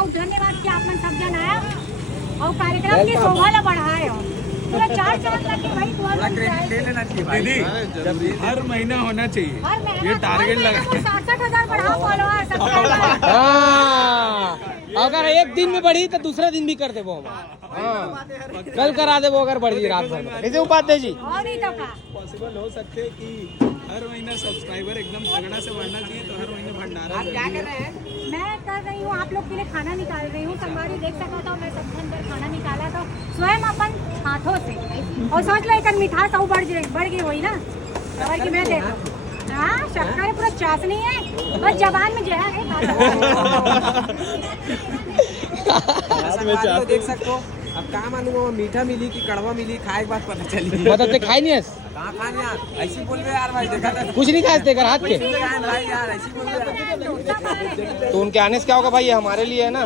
बहुत धन्यवाद कि आपने सब जन आया और कार्यक्रम की शोभा ला बढ़ाए हो पूरा 4 चांद लग के भाई दीदी हर महीना होना चाहिए ये टारगेट लगा 67,000 बढ़ा फॉलोअर सब्सक्राइबर। हाँ, अगर एक दिन में बढ़ी तो दूसरा दिन भी कर दे वो हम। हाँ, कल करा दे वो अगर बढ़ गई रात भर में। कैसे उपाध्याय जी और नहीं तो का पॉसिबल हो सकते हैं कि हर महीना सब्सक्राइबर एकदम तगड़ा से बढ़ना चाहिए तो हर महीने भंडारा क्या कर रहे हैं? मैं कर रही हूँ आप लोग के लिए खाना निकाल रही हूँ। संगवारी देख सका था मैं सबके अंदर खाना निकाला था स्वयं अपन हाथों से और सोच लो एक मिठास और बढ़ गई वही ना और कि मैं देखो हाँ शक्कर पूरा चाशनी है बस जबान में जहर है। देख सकते हो अब कहाँ मालूम हो मीठा मिली कि कड़वा मिली खाए के बाद पता चली। मतलब ते खाई नहीं है? कहाँ खाने यार ऐसी बोल रहे यार भाई देखा था कुछ नहीं खाए थे घर हाथ के भाई यार ऐसी बोल रहे तो उनके आने से क्या होगा भाई ये हमारे लिए है ना।